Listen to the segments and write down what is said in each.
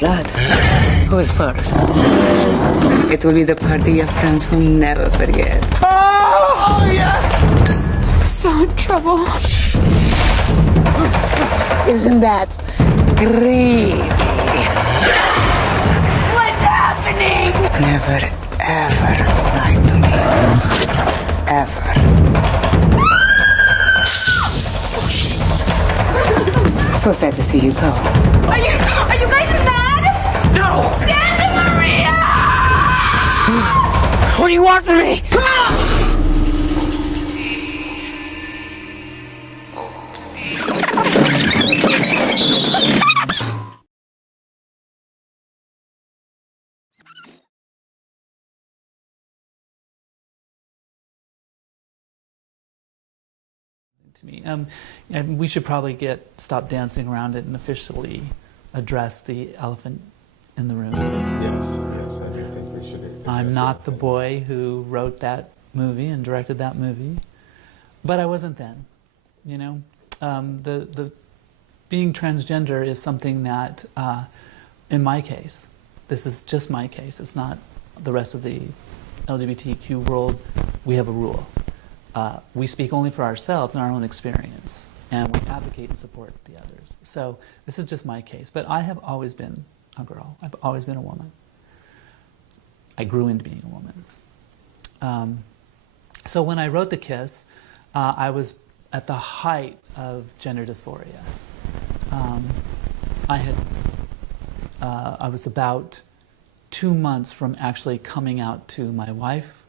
That who's first? It will be the party your friends will never forget. Oh yes! I'm so in trouble. Isn't that great? What's happening? Never, ever lie to me. Ever. So sad to see you go. Are you guys mad? No! Santa Maria! What do you want from me? To me, and we should probably stop dancing around it and officially address the elephant in the room. Yes, I do think we should. I'm not the boy who wrote that movie and directed that movie, but I wasn't then. You know, the being transgender is something that, in my case, this is just my case. It's not the rest of the LGBTQ world. We have a rule. We speak only for ourselves and our own experience, and we advocate and support the others. So this is just my case, but I have always been a girl. I've always been a woman. I grew into being a woman. So when I wrote The Kiss, I was at the height of gender dysphoria. I was about 2 months from actually coming out to my wife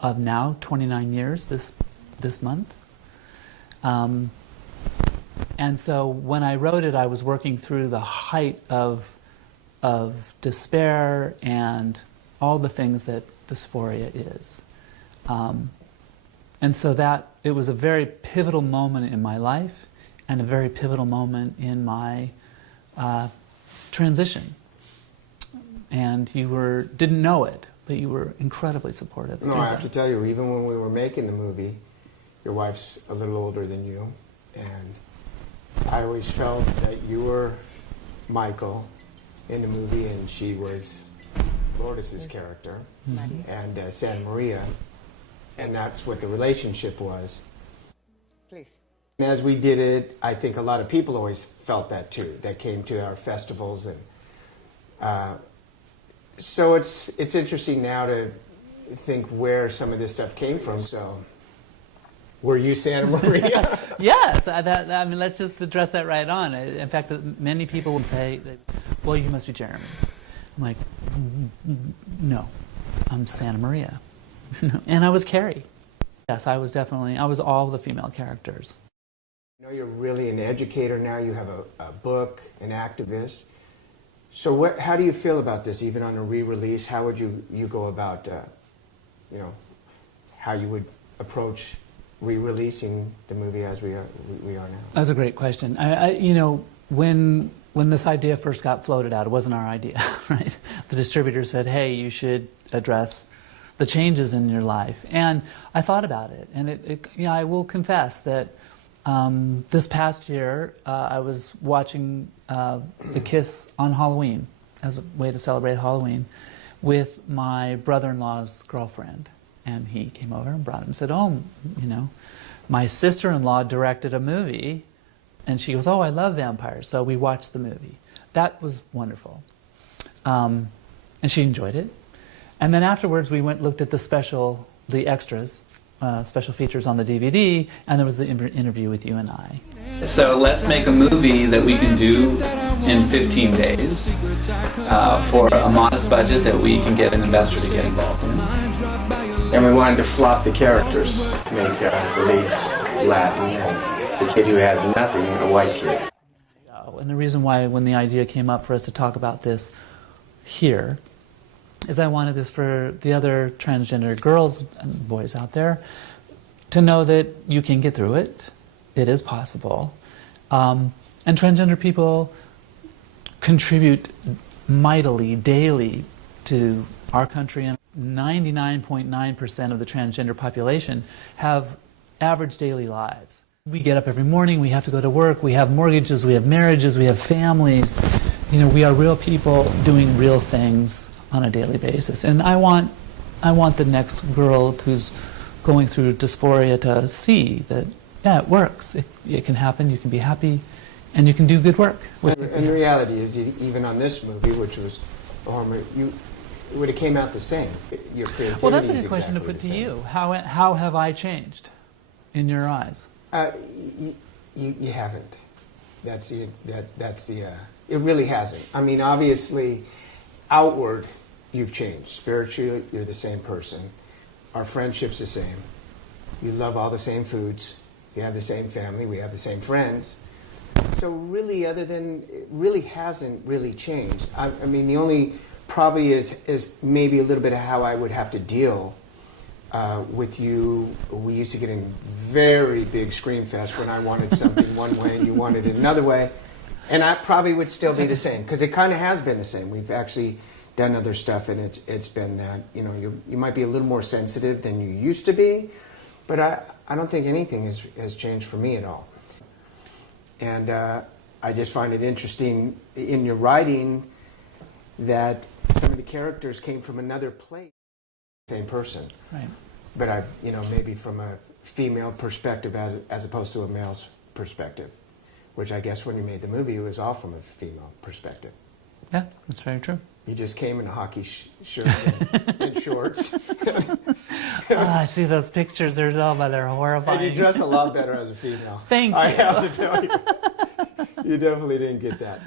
of now 29 years this month. And so when I wrote it, I was working through the height of despair and all the things that dysphoria is. And so it was a very pivotal moment in my life and a very pivotal moment in my transition. And you didn't know it, but you were incredibly supportive. No, I have to tell you, even when we were making the movie, your wife's a little older than you, and I always felt that you were Michael in the movie, and she was Lourdes' character, and Santa Maria, and that's what the relationship was. Please. As we did it, I think a lot of people always felt that too, that came to our festivals, and so it's interesting now to think where some of this stuff came from. So, were you Santa Maria? Yes, I mean, let's just address that right on. In fact, many people would say, well, you must be Jeremy. I'm like, no, I'm Santa Maria. And I was Carrie. Yes, I was all the female characters. I know you're really an educator now. You have a book, an activist. So how do you feel about this, even on a re-release? How would you go about, how you would approach re-releasing the movie as we are now? That's a great question. When this idea first got floated out, it wasn't our idea, right? The distributor said, hey, you should address the changes in your life. And I thought about it. And I will confess that this past year, I was watching The Kiss on Halloween as a way to celebrate Halloween with my brother-in-law's girlfriend. And he came over and brought him and said, oh, my sister-in-law directed a movie. And she goes, oh, I love vampires. So we watched the movie. That was wonderful. And she enjoyed it. And then afterwards, we looked at the extras, special features on the DVD, and there was the interview with you and I. So let's make a movie that we can do in 15 days for a modest budget that we can get an investor to get involved in. And we wanted to flop the characters, make the leads Latin and the kid who has nothing, a white kid. And the reason why, when the idea came up for us to talk about this here, is I wanted this for the other transgender girls and boys out there to know that you can get through it. It is possible. And transgender people contribute mightily, daily, to our country. And 99.9% of the transgender population have average daily lives. We get up every morning, we have to go to work, we have mortgages, we have marriages, we have families. you know, we are real people doing real things on a daily basis. And I want the next girl who's going through dysphoria to see that, yeah, it works. It can happen. You can be happy, and you can do good work. And the reality is, even on this movie, which was it would have came out the same. Your creativity. Well, that's a good question to put to you. How have I changed in your eyes? You haven't. That's the. It really hasn't. I mean, obviously, outward, you've changed. Spiritually, you're the same person. Our friendship's the same. You love all the same foods. You have the same family. We have the same friends. So really, other than, it really hasn't really changed. I mean, the only probably is maybe a little bit of how I would have to deal with you. We used to get in very big scream fest when I wanted something one way and you wanted it another way. And I probably would still be the same, because it kind of has been the same. We've actually done other stuff, and it's been that, you know, you might be a little more sensitive than you used to be, but I don't think anything has changed for me at all. And I just find it interesting in your writing that some of the characters came from another place, same person. Right. But maybe from a female perspective as opposed to a male's perspective, which I guess when you made the movie, it was all from a female perspective. Yeah, that's very true. You just came in a hockey shirt and shorts. I see those pictures. They're horrifying. And you dress a lot better as a female. Thank you. I have to tell you. You definitely didn't get that.